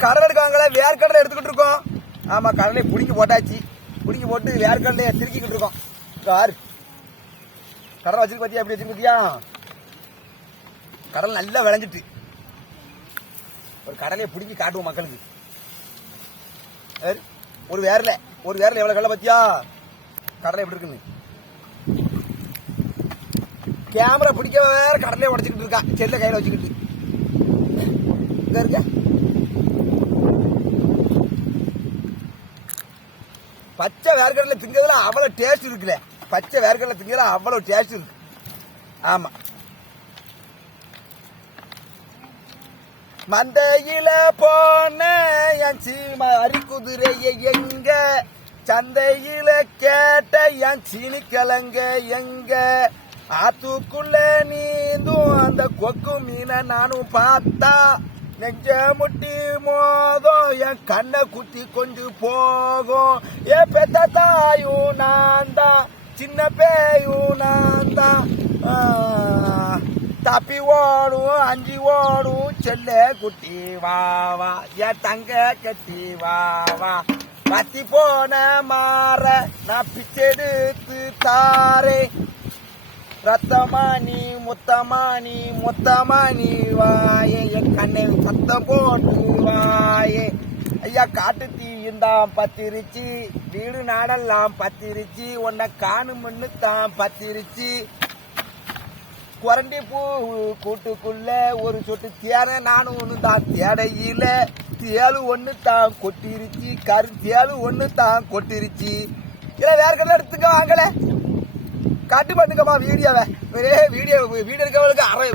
கடலை எடுக்காங்களே வேர்க்கடலை எடுத்துக்கிட்டு இருக்கோம். ஆமா கடலை புடிங்கி போட்டாச்சு. புடிங்கி போட்டு வேர்க்கடலையை திருக்கிக்கிட்டு இருக்கோம். கார் கடலை வச்சிருக்கு பத்தியா? எப்படி வச்சிருக்கு பத்தியா? கடல் நல்லா விளைஞ்சிட்டு. ஒரு கடலையை பிடிங்கி காட்டுவோம் மக்களுக்கு. சரி. ஒரு வேர்ல. ஒரு வேர்ல எவ்வளவு கடலை பத்தியா? கடலை எப்படி இருக்குன்னு. கேமரா பிடிக்க வேற கடலையை உடச்சிக்கிட்டு இருக்கா. செல்ல கையில வச்சுக்கிட்டு. இங்க இருக்கா. பச்சை வேர்க்கடலை திங்கிறதுல அவ்வளோ டேஸ்ட் இருக்குல்ல. பச்சை வேர்க்கடலை திங்கிறதுல அவ்வளோ டேஸ்ட் இருக்கு. ஆமா. மந்தையில போன என் சீம அரிக்குதிரைய எங்க? சந்தையில கேட்ட என் சீனிக்கிழங்க எங்க? ஆத்துக்குள்ள நீந்தும் அந்த கொக்கு மீனை நானும் பார்த்தா நெஞ்ச முட்டி மோ கண்ணை குத்தி கொண்டு போகும். ஏ பெத்த தாயும் நான் தான் சின்ன பேயும் நான் தான் தப்பி ஓடும் அஞ்சி ஓடும் செல்ல குட்டி வா வா. என் தங்க கட்டி வா வா. பத்தி போன மாற நான் பிச்செடுத்து தாரே ரத்தமானி முத்தமானி முத்தமானி வாயே. என் கண்ணை சத்தம் போட்டு வாயே. ஐயா காட்டு தீயுந்தான் பத்திருச்சு வீடு நாடெல்லாம் பத்திருச்சு உன்னை காணும்னு தான் பத்திருச்சு. குரண்டி பூ கூட்டுக்குள்ள ஒரு சொட்டு தேனை நானும் ஒன்று தான் தேடையில. தேளு ஒன்று தான் கொட்டிருச்சு கரு தேலு ஒன்று தான் கொட்டிருச்சு. இல்லை வேற கடை எடுத்துக்க வாங்கல கட்டு பண்ணுங்கம்மா வீடியோவை. ஒரே வீடியோ வீடியோ இருக்கவங்களுக்கு அரை